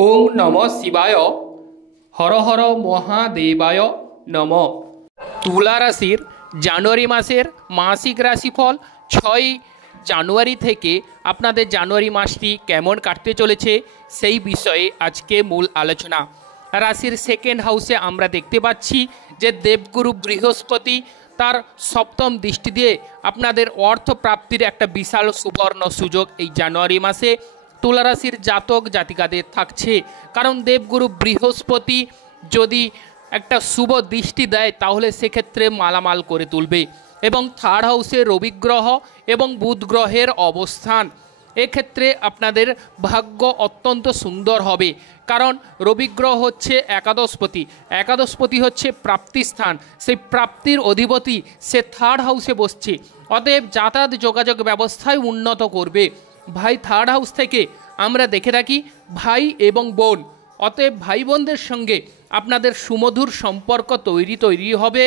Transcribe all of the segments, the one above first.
ওং নমঃ শিবায় হর হর মহাদেবায় নম। তুলা রাশির জানুয়ারি মাসের মাসিক রাশিফল 6 জানুয়ারি থেকে আপনাদের জানুয়ারি মাসটি কেমন কাটতে চলেছে সেই বিষয়ে আজকে মূল আলোচনা। রাশির সেকেন্ড হাউসে আমরা দেখতে পাচ্ছি যে দেবগুরু বৃহস্পতি তার সপ্তম দৃষ্টি দিয়ে আপনাদের অর্থ প্রাপ্তির একটা বিশাল সুবর্ণ সুযোগ এই জানুয়ারি মাসে তুলা রাশির জাতক জাতিকাদের থাকছে। কারণ দেবগুরু বৃহস্পতি যদি একটা শুভ দৃষ্টি দেয় তাহলে সেক্ষেত্রে মালামাল করে তুলবে। এবং থার্ড হাউসে রবি গ্রহ এবং বুধ গ্রহের অবস্থান, এক্ষেত্রে আপনাদের ভাগ্য অত্যন্ত সুন্দর হবে। কারণ রবি গ্রহ হচ্ছে একাদশপতি, একাদশপতি হচ্ছে প্রাপ্তি স্থান, সেই প্রাপ্তির অধিপতি সে থার্ড হাউসে বসছে। অতএব যাতায়াত যোগাযোগ ব্যবস্থায় উন্নত করবে। ভাই থার্ড হাউস থেকে আমরা দেখে থাকি ভাই এবং বোন, অতএব ভাই বোনদের সঙ্গে আপনাদের সুমধুর সম্পর্ক তৈরি হবে।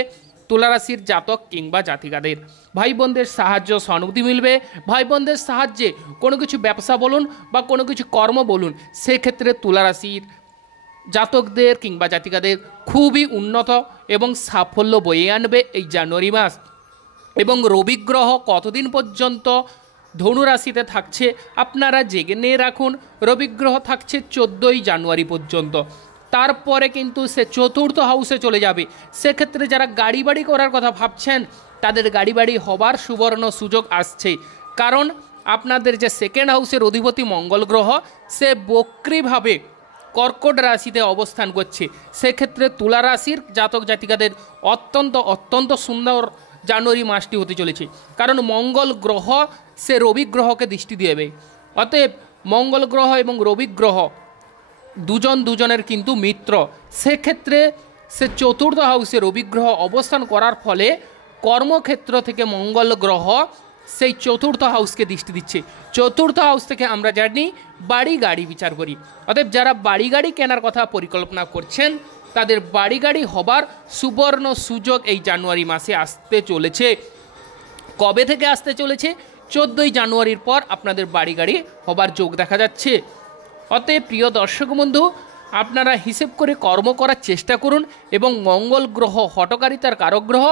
তুলারাশির জাতক কিংবা জাতিকাদের ভাই বোনদের সাহায্য সহানুভূতি মিলবে। ভাই বোনদের সাহায্যে কোনো কিছু ব্যবসা বলুন বা কোনো কিছু কর্ম বলুন, সেক্ষেত্রে তুলারাশির জাতকদের কিংবা জাতিকাদের খুবই উন্নত এবং সাফল্য বয়ে আনবে এই জানুয়ারি মাস। এবং রবি গ্রহ কতদিন পর্যন্ত ধনুরাশিতে থাকছে আপনারা জেনে রাখুন। রবি গ্রহ থাকছে 14ই জানুয়ারি পর্যন্ত, তারপরে কিন্তু সে চতুর্থ হাউসে চলে যাবে। সেক্ষেত্রে যারা গাড়ি বাড়ি করার কথা ভাবছেন তাদের গাড়ি বাড়ি হবার সুবর্ণ সুযোগ আসছে। কারণ আপনাদের যে সেকেন্ড হাউসের অধিপতি মঙ্গল গ্রহ সে বক্রিভাবে কর্কট রাশিতে অবস্থান করছে। সেক্ষেত্রে তুলা রাশির জাতক জাতিকাদের অত্যন্ত সুন্দর জানুয়ারি মাসটি হতে চলেছে। কারণ মঙ্গল গ্রহ সে রবি গ্রহকে দৃষ্টি দেবে। অতএব মঙ্গল গ্রহ এবং রবি গ্রহ দুজনের কিন্তু মিত্র। সেক্ষেত্রে সে চতুর্থ হাউসে রবি গ্রহ অবস্থান করার ফলে কর্মক্ষেত্র থেকে মঙ্গল গ্রহ সেই চতুর্থ হাউসকে দৃষ্টি দিচ্ছে। চতুর্থ হাউস থেকে আমরা জানি বাড়ি গাড়ি বিচার করি। অতএব যারা বাড়ি গাড়ি কেনার কথা পরিকল্পনা করছেন তাদের বাড়ি গাড়ি হবার সুবর্ণ সুযোগ এই জানুয়ারি মাসে আসতে চলেছে। কবে থেকে আসতে চলেছে? 14ই জানুয়ারির পর আপনাদের বাড়ি গাড়ি হবার যোগ দেখা যাচ্ছে। অতএব প্রিয় দর্শক বন্ধু, আপনারা হিসেব করে কর্ম করার চেষ্টা করুন। এবং মঙ্গল গ্রহ হঠকারিতার কারক গ্রহ,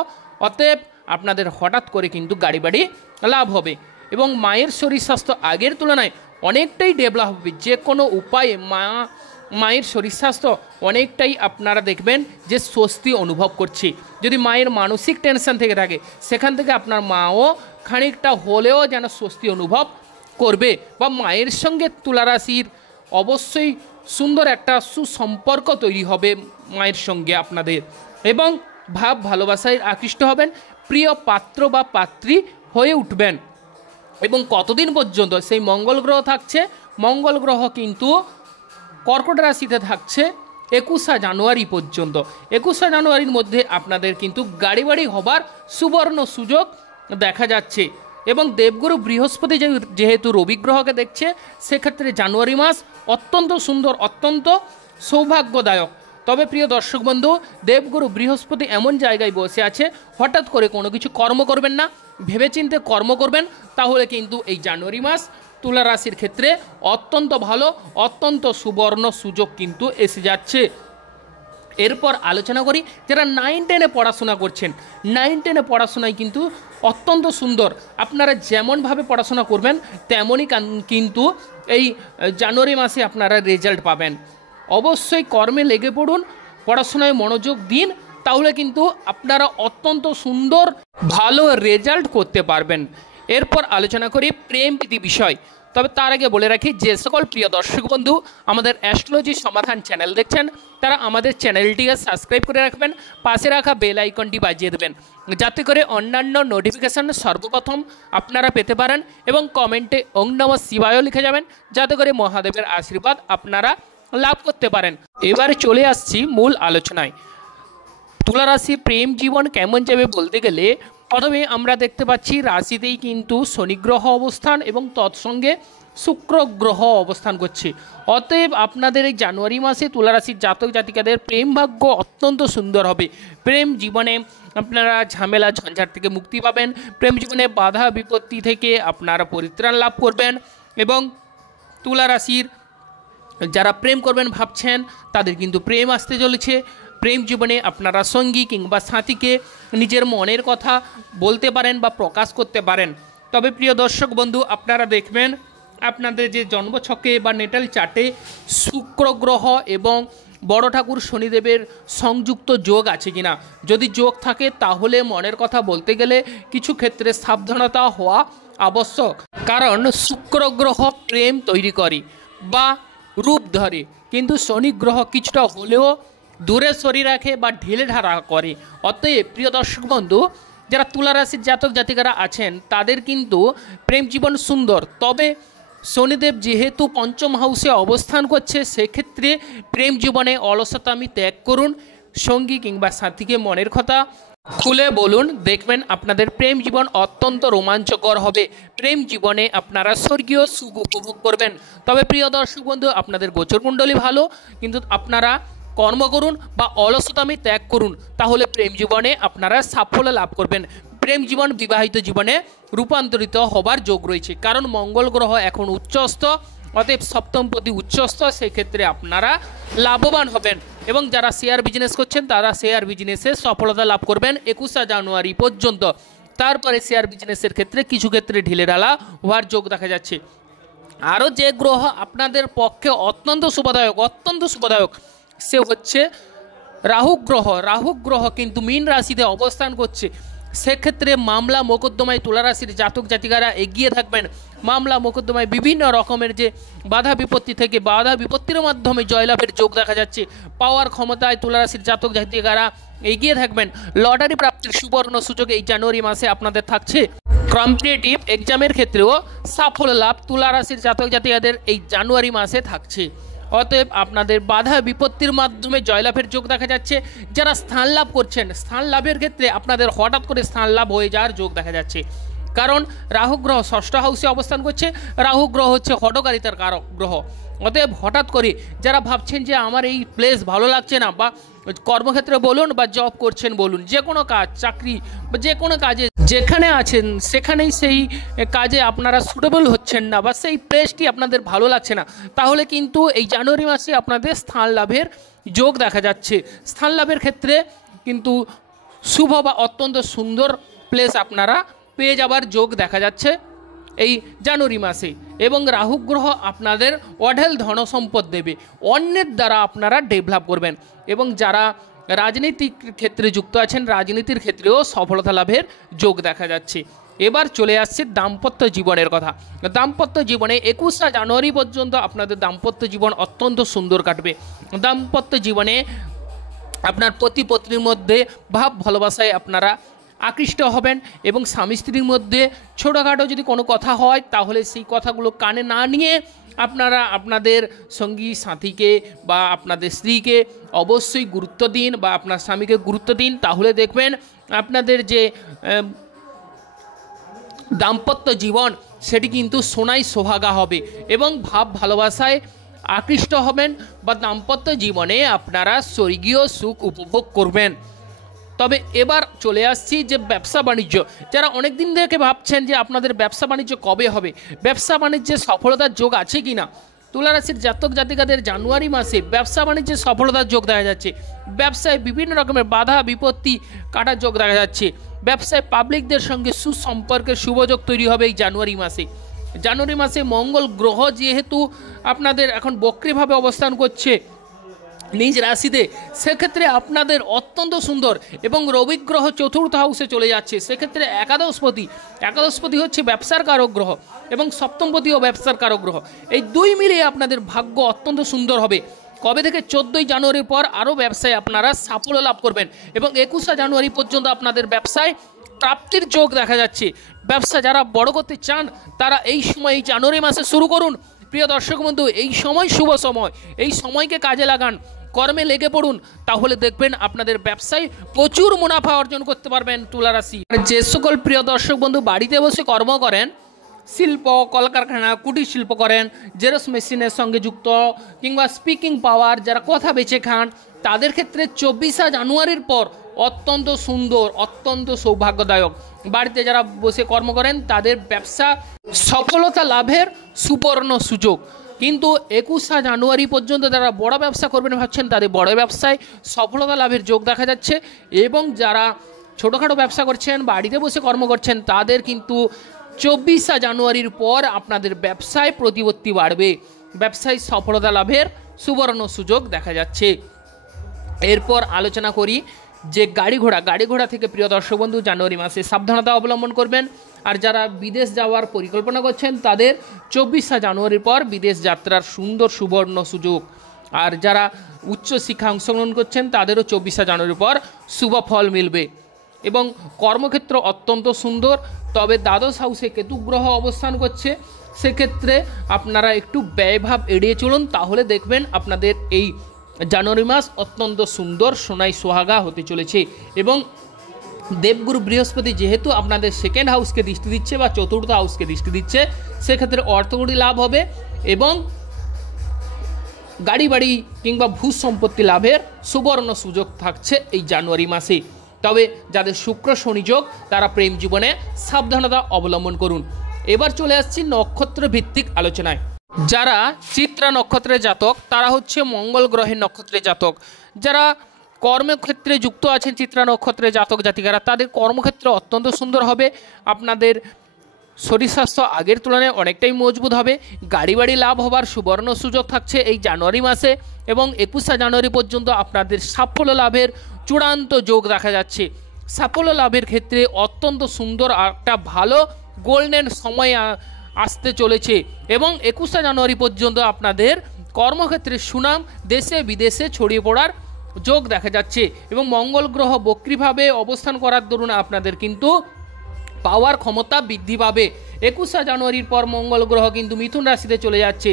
অতএব আপনাদের হঠাৎ করে কিন্তু গাড়ি বাড়ি লাভ হবে। এবং মায়ের শরীর স্বাস্থ্য আগের তুলনায় অনেকটাই ডেভেলপ হবে। যে কোনো উপায়ে মায়ের শরীর স্বাস্থ্য অনেকটাই আপনারা দেখবেন যে স্বস্তি অনুভব করছে। যদি মায়ের মানসিক টেনশন থেকে থাকে সেখান থেকে আপনার মাও খানিকটা হলেও যেন স্বস্তি অনুভব করবে। বা মায়ের সঙ্গে তুলারাশির অবশ্যই সুন্দর একটা সুসম্পর্ক তৈরি হবে মায়ের সঙ্গে আপনাদের। এবং ভাব ভালোবাসায় আকৃষ্ট হবেন, প্রিয় পাত্র বা পাত্রী হয়ে উঠবেন। এবং কতদিন পর্যন্ত সেই মঙ্গল গ্রহ থাকছে? মঙ্গল গ্রহ কিন্তু কর্কট রাশিতে থাকছে 21শে জানুয়ারি পর্যন্ত। 21শে জানুয়ারির মধ্যে আপনাদের কিন্তু গাড়ি বাড়ি হবার সুবর্ণ সুযোগ দেখা যাচ্ছে। এবং দেবগুরু বৃহস্পতি যেহেতু রবি গ্রহকে দেখছে, সেক্ষেত্রে জানুয়ারি মাস অত্যন্ত সুন্দর, অত্যন্ত সৌভাগ্যদায়ক। তবে প্রিয় দর্শক বন্ধু, দেবগুরু বৃহস্পতি এমন জায়গায় বসে আছে, হঠাৎ করে কোনো কিছু কর্ম করবেন না, ভেবেচিন্তে কর্ম করবেন, তাহলে কিন্তু এই জানুয়ারি মাস তুলা রাশির ক্ষেত্রে অত্যন্ত ভালো, অত্যন্ত সুবর্ণ সুযোগ কিন্তু এসে যাচ্ছে। এরপর আলোচনা করি যারা 9-10-এ পড়াশোনা করছেন। 9-10-এ পড়াশোনায় কিন্তু অত্যন্ত সুন্দর। আপনারা যেমনভাবে পড়াশোনা করবেন তেমনই কিন্তু এই জানুয়ারি মাসে আপনারা রেজাল্ট পাবেন। অবশ্যই কর্মে লেগে পড়ুন, পড়াশোনায় মনোযোগ দিন, তাহলে কিন্তু আপনারা অত্যন্ত সুন্দর ভালো রেজাল্ট করতে পারবেন। এরপর আলোচনা করি প্রেম প্রীতি বিষয়। তবে তার আগে বলে রাখি, যে সকল প্রিয় দর্শক বন্ধু আমাদের অ্যাস্ট্রোলজি সমাধান চ্যানেল দেখছেন তারা আমাদের চ্যানেলটিকে সাবস্ক্রাইব করে রাখবেন, পাশে রাখা বেল আইকনটি বাজিয়ে দেবেন, যাতে করে অন্যান্য নোটিফিকেশান সর্বপ্রথম আপনারা পেতে পারেন। এবং কমেন্টে ওং নমঃ শিবায় লিখে যাবেন, যাতে করে মহাদেবের আশীর্বাদ আপনারা লাভ করতে পারেন। এবারে চলে আসছি মূল আলোচনায়। তুলা রাশি প্রেম জীবন কেমন যাবে বলতে গেলে প্রথমে আমরা দেখতে পাচ্ছি রাশিতেই কিন্তু শনি গ্রহ অবস্থান এবং তৎসঙ্গে শুক্র গ্রহ অবস্থান করছে। অতএব আপনাদের এই জানুয়ারি মাসে তুলা রাশির জাতক জাতিকাদের প্রেম ভাগ্য অত্যন্ত সুন্দর হবে। প্রেম জীবনে আপনারা ঝামেলা ঝঞ্ঝাট থেকে মুক্তি পাবেন, প্রেম জীবনে বাধা বিপত্তি থেকে আপনারা পরিত্রাণ লাভ করবেন। এবং তুলা রাশির যারা প্রেম করবেন ভাবছেন তাদের কিন্তু প্রেম আসতে চলেছে। প্রেম জীবনে আপনারা সঙ্গী কিংবা সাথীকে নিজের মনের কথা বলতে পারেন বা প্রকাশ করতে পারেন। তবে প্রিয় দর্শক বন্ধু, আপনারা দেখবেন আপনাদের যে জন্মছকে বা নেটাল চার্টে শুক্র গ্রহ এবং বড় ঠাকুর শনিদেবের সংযুক্ত যোগ আছে কিনা। যদি যোগ থাকে তাহলে মনের কথা বলতে গেলে কিছু ক্ষেত্রে সাবধানতা হওয়া আবশ্যক, কারণ শুক্র গ্রহ প্রেম তৈরি করে বা রূপ ধরে, কিন্তু শনি গ্রহ কিছুটা হলেও দূরে সরিয়ে রাখে বা ঢিলে ঢালা করে। অতএব প্রিয় দর্শক বন্ধু, যারা তুলা রাশির জাতক জাতিকারা আছেন তাদের কিন্তু প্রেম জীবন সুন্দর। তবে শনিদেব যেহেতু পঞ্চম হাউসে অবস্থান করছে, সেক্ষেত্রে প্রেম জীবনে অলসতামি ত্যাগ করুন। সঙ্গী কিংবা সাথীকে মনের কথা খুলে বলুন, দেখবেন আপনাদের প্রেম জীবন অত্যন্ত রোমাঞ্চকর হবে। প্রেম জীবনে আপনারা স্বর্গীয় সুখ উপভোগ করবেন। তবে প্রিয় দর্শক বন্ধু, আপনাদের গোচরকুণ্ডলী ভালো, কিন্তু আপনারা কর্ম করুন বা অলসতামি ত্যাগ করুন, তাহলে প্রেম জীবনে আপনারা সাফল্য লাভ করবেন। প্রেম জীবন বিবাহিত জীবনে রূপান্তরিত হবার যোগ রয়েছে, কারণ মঙ্গল গ্রহ এখন উচ্চস্থ, অতএব সপ্তমপতি উচ্চস্থ, সেক্ষেত্রে আপনারা লাভবান হবেন। এবং যারা শেয়ার বিজনেস করছেন তারা শেয়ার বিজনেসে সফলতা লাভ করবেন 21 জানুয়ারি পর্যন্ত। তারপরে শেয়ার বিজনেসের ক্ষেত্রে কিছু ক্ষেত্রে ঢিলেঢালা হওয়ার যোগ দেখা যাচ্ছে। আরও যে গ্রহ আপনাদের পক্ষে অত্যন্ত শুভদায়ক সে হচ্ছে রাহু গ্রহ। রাহু গ্রহ কিন্তু মীন রাশিতে অবস্থান করছে, সেক্ষেত্রে মামলা মোকদ্দমায় তুলা রাশির জাতক জাতিকারা এগিয়ে থাকবেন। মামলা মোকদ্দমায় বিভিন্ন রকমের যে বাধা বিপত্তি থেকে বাধা বিপত্তির মাধ্যমে জয়লাভের যোগ দেখা যাচ্ছে। পাওয়ার ক্ষমতায় তুলা রাশির জাতক জাতিকারা এগিয়ে থাকবেন। লটারি প্রাপ্তির সুবর্ণ সুযোগ এই জানুয়ারি মাসে আপনাদের থাকছে। কম্পিটিটিভ এক্সামের ক্ষেত্রেও সাফল্য লাভ তুলা রাশির জাতক জাতিকাদের এই জানুয়ারি মাসে থাকছে। অতএব আপনাদের বাধা বিপত্তির মাধ্যমে জয়লাভের যোগ দেখা যাচ্ছে। যারা স্থান লাভ করছেন, স্থান লাভের ক্ষেত্রে আপনাদের হঠাৎ করে স্থান লাভ হয়ে যাওয়ার যোগ দেখা যাচ্ছে, কারণ রাহু গ্রহ ষষ্ঠ হাউসে অবস্থান করছে। রাহু গ্রহ হচ্ছে হঠকারিতার কারক গ্রহ। অতএব হঠাৎ করে যারা ভাবছেন যে আমার এই প্লেস ভালো লাগছে না, বা কর্মক্ষেত্রে বলুন বা জব করছেন বলুন, যে কোনো কাজ, চাকরি বা যে কোনো কাজে যেখানে আছেন সেখানেই সেই কাজে আপনারা সুটেবল হচ্ছেন না বা সেই প্লেসটি আপনাদের ভালো লাগছে না, তাহলে কিন্তু এই জানুয়ারি মাসে আপনাদের স্থান লাভের যোগ দেখা যাচ্ছে। স্থান লাভের ক্ষেত্রে কিন্তু শুভ বা অত্যন্ত সুন্দর প্লেস আপনারা পেয়ে যাবার যোগ দেখা যাচ্ছে এই জানুয়ারি মাসে। এবং রাহু গ্রহ আপনাদের অঢেল ধনসম্পদ দেবে, অন্যের দ্বারা আপনারা ডেভেলপ করবেন। এবং যারা রাজনীতিক ক্ষেত্রে যুক্ত আছেন, রাজনীতির ক্ষেত্রেও সফলতা লাভের যোগ দেখা যাচ্ছে। এবার চলে আসছে দাম্পত্য জীবনের কথা। দাম্পত্য জীবনে 21 জানুয়ারি পর্যন্ত আপনাদের দাম্পত্য জীবন অত্যন্ত সুন্দর কাটবে। দাম্পত্য জীবনে আপনার পতি পত্নীর মধ্যে ভাব ভালোবাসায় আপনারা আকৃষ্ট হবেন, এবং স্বামী স্ত্রীর মধ্যে ছোটোখাটো যদি কোনো কথা হয় তাহলে সেই কথাগুলো কানে না নিয়ে আপনারা আপনাদের সঙ্গী সাথীকে বা আপনাদের স্ত্রীকে অবশ্যই গুরুত্ব দিন বা আপনার স্বামীকে গুরুত্ব দিন, তাহলে দেখবেন আপনাদের যে দাম্পত্য জীবন সেটি কিন্তু সোনায় সোহাগা হবে এবং ভাব ভালোবাসায় আকৃষ্ট হবেন বা দাম্পত্য জীবনে আপনারা স্বর্গীয় সুখ উপভোগ করবেন। তবে এবার চলে আসছি যে ব্যবসা বাণিজ্য, যারা অনেক দিন থেকে ভাবছেন যে আপনাদের ব্যবসা বাণিজ্য কবে হবে, ব্যবসা বাণিজ্যে সফলতার যোগ আছে কি না। তুলা রাশির জাতক জাতিকাদের জানুয়ারি মাসে ব্যবসা বাণিজ্যে সফলতার যোগ দেখা যাচ্ছে। ব্যবসায় বিভিন্ন রকমের বাধা বিপত্তি কাটার যোগ দেখা যাচ্ছে। ব্যবসায় পাবলিকদের সঙ্গে সুসম্পর্কের শুভযোগ তৈরি হবে এই জানুয়ারি মাসে। জানুয়ারি মাসে মঙ্গল গ্রহ যেহেতু আপনাদের এখন বক্রীভাবে অবস্থান করছে নিজ রাশিতে, সেক্ষেত্রে আপনাদের অত্যন্ত সুন্দর। এবং রবি গ্রহ চতুর্থ হাউসে চলে যাচ্ছে, সেক্ষেত্রে একাদশপতি হচ্ছে ব্যবসার কারক গ্রহ এবং সপ্তমপতিও ব্যবসার কারক গ্রহ। এই দুই মিলিয়ে আপনাদের ভাগ্য অত্যন্ত সুন্দর হবে। কবে থেকে 14 জানুয়ারির পর আরও ব্যবসায় আপনারা সাফল্য লাভ করবেন এবং 21 জানুয়ারি পর্যন্ত আপনাদের ব্যবসায় প্রাপ্তির যোগ দেখা যাচ্ছে। ব্যবসা যারা বড় করতে চান তারা এই সময় এই জানুয়ারি মাসে শুরু করুন। প্রিয় দর্শক বন্ধু, এই সময় শুভ সময়, এই সময়কে কাজে লাগান, কর্মে লেগে পড়ুন, তাহলে দেখবেন আপনাদের ব্যবসায় প্রচুর মুনাফা অর্জন করতে পারবেন তুলা রাশি। যে সকল প্রিয় দর্শক বন্ধু বাড়িতে বসে কর্ম করেন, শিল্প কলকারখানা কুটির শিল্প করেন, জেরক্স মেশিনের সঙ্গে যুক্ত কিংবা স্পিকিং পাওয়ার যারা কথা বেচে খান, তাদের ক্ষেত্রে 24 জানুয়ারির পর অত্যন্ত সুন্দর, অত্যন্ত সৌভাগ্যদায়ক। বাড়িতে যারা বসে কর্ম করেন তাদের ব্যবসা সফলতা লাভের সুবর্ণ সুযোগ। কিন্তু 21শে জানুয়ারি পর্যন্ত যারা বড় ব্যবসা করবেন ভাবছেন তাদের বড় ব্যবসায় সফলতা লাভের যোগ দেখা যাচ্ছে। এবং যারা ছোটোখাটো ব্যবসা করছেন, বাড়িতে বসে কর্ম করছেন, তাদের কিন্তু 24শে জানুয়ারির পর আপনাদের ব্যবসায় প্রতিপত্তি বাড়বে, ব্যবসায় সফলতা লাভের সুবর্ণ সুযোগ দেখা যাচ্ছে। এরপর আলোচনা করি যে গাড়ি ঘোড়া থেকে প্রিয় দর্শক বন্ধু জানুয়ারি মাসে সাবধানতা অবলম্বন করবেন। আর যারা বিদেশ যাওয়ার পরিকল্পনা করছেন তাদের 24শে জানুয়ারির পর বিদেশ যাত্রার সুন্দর সুবর্ণ সুযোগ। আর যারা উচ্চশিক্ষা অংশগ্রহণ করছেন তাদেরও 24শে জানুয়ারির পর শুভ ফল মিলবে। এবং কর্মক্ষেত্র অত্যন্ত সুন্দর, তবে দ্বাদশ হাউসে কেতু গ্রহ অবস্থান করছে, সেক্ষেত্রে আপনারা একটু ব্যয়ভাব এড়িয়ে চলুন, তাহলে দেখবেন আপনাদের এই জানুয়ারি মাস অত্যন্ত সুন্দর সোনাই সোহাগা হতে চলেছে। এবং দেবগুরু বৃহস্পতি যেহেতু আপনাদের সেকেন্ড হাউসকে দৃষ্টি দিচ্ছে বা চতুর্থ হাউসকে দৃষ্টি দিচ্ছে, সেক্ষেত্রে অর্থকরী লাভ হবে এবং গাড়ি বাড়ি কিংবা ভূ সম্পত্তি লাভের সুবর্ণ সুযোগ থাকছে এই জানুয়ারি মাসে। তবে যাদের শুক্র শনি যোগ তারা প্রেম জীবনে সাবধানতা অবলম্বন করুন। এবার চলে আসছি নক্ষত্র ভিত্তিক আলোচনায়। যারা চিত্রা নক্ষত্রের জাতক তারা হচ্ছে মঙ্গল গ্রহের নক্ষত্রের জাতক। যারা কর্মক্ষেত্রে যুক্ত আছেন চিত্রা নক্ষত্রের জাতক জাতিকারা, তাদের কর্মক্ষেত্র অত্যন্ত সুন্দর হবে। আপনাদের শরীর স্বাস্থ্য আগের তুলনায় অনেকটাই মজবুত হবে। গাড়ি বাড়ি লাভ হবার সুবর্ণ সুযোগ থাকছে এই জানুয়ারি মাসে। এবং 21শে জানুয়ারি পর্যন্ত আপনাদের সাফল্য লাভের চূড়ান্ত যোগ দেখা যাচ্ছে। সাফল্য লাভের ক্ষেত্রে অত্যন্ত সুন্দর একটা ভালো গোল্ডেন সময় আসতে চলেছে। এবং 21শে জানুয়ারি পর্যন্ত আপনাদের কর্মক্ষেত্রে সুনাম দেশে বিদেশে ছড়িয়ে পড়ার যোগ দেখা যাচ্ছে। এবং মঙ্গল গ্রহ বক্রীভাবে অবস্থান করার দরুন আপনাদের কিন্তু পাওয়ার ক্ষমতা বৃদ্ধি পাবে। 21শে জানুয়ারির পর মঙ্গল গ্রহ কিন্তু মিথুন রাশিতে চলে যাচ্ছে,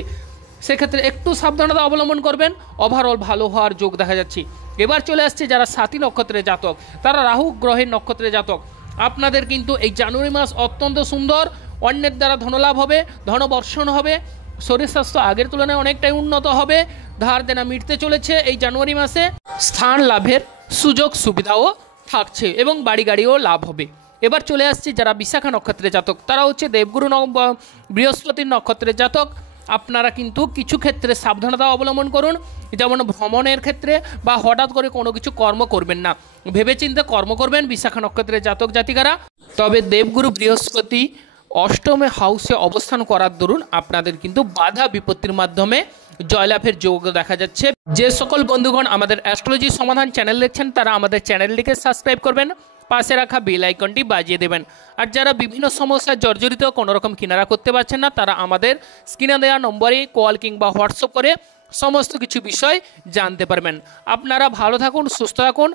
সেক্ষেত্রে একটু সাবধানতা অবলম্বন করবেন, ওভারঅল ভালো হওয়ার যোগ দেখা যাচ্ছে। এবার চলে আসছে যারা সাথী নক্ষত্রের জাতক, তারা রাহু গ্রহের নক্ষত্রের জাতক। আপনাদের কিন্তু এই জানুয়ারি মাস অত্যন্ত সুন্দর, অন্যের দ্বারা ধনলাভ হবে, ধনবর্ষণ হবে, শরীর স্বাস্থ্য আগের তুলনায় অনেকটাই উন্নত হবে, ধার দেনা মিটতে চলেছে এই জানুয়ারি মাসে, স্থান লাভের সুযোগ সুবিধাও থাকছে এবং বাড়ি গাড়িও লাভ হবে। এবার চলে আসছে যারা বিশাখা নক্ষত্রের জাতক, তারা হচ্ছে দেবগুরু বৃহস্পতির নক্ষত্রের জাতক। আপনারা কিন্তু কিছু ক্ষেত্রে সাবধানতা অবলম্বন করুন, যেমন ভ্রমণের ক্ষেত্রে বা হঠাৎ করে কোনো কিছু কর্ম করবেন না, ভেবেচিন্তে কর্ম করবেন বিশাখা নক্ষত্রের জাতক জাতিকারা। তবে দেবগুরু বৃহস্পতি অষ্টমে হাউসে অবস্থান করার দরুন আপনাদের কিন্তু বাধা বিপত্তির মাধ্যমে জয়লাভের যোগ দেখা যাচ্ছে। যে সকল বন্ধুগণ আমাদের অ্যাস্ট্রোলজি সমাধান চ্যানেল দেখছেন তারা আমাদের চ্যানেলটিকে সাবস্ক্রাইব করবেন, পাশে রাখা বেল আইকনটি বাজিয়ে দেবেন। আর যারা বিভিন্ন সমস্যায় জর্জরিত কোনো রকম কিনারা করতে পারছেন না, তারা আমাদের স্ক্রিনে দেওয়া নম্বরে কল কিংবা হোয়াটসঅ্যাপ করে সমস্ত কিছু বিষয় জানতে পারবেন। আপনারা ভালো থাকুন, সুস্থ থাকুন।